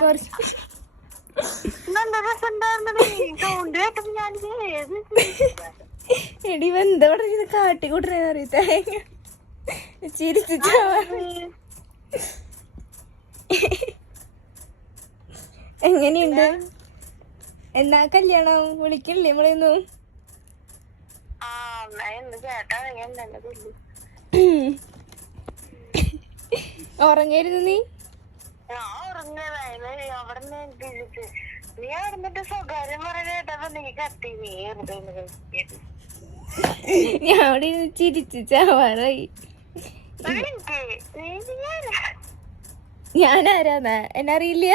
കുറച്ച് എടി എന്താ പറഞ്ഞത് കാട്ടിക്കൂട്ടണേന്ന് അറിയ തേങ്ങ ചിരിച്ചു എങ്ങനെയുണ്ട്? എന്നാ കല്യാണം വിളിക്കണില്ലേ നമ്മളൊന്നും? ഉറങ്ങായിരുന്നു നീ? ഞാൻ അവിടെ ചിരിച്ചു ചാവാറായി. ഞാനാരാന്നാ? എന്നെ അറിയില്ല.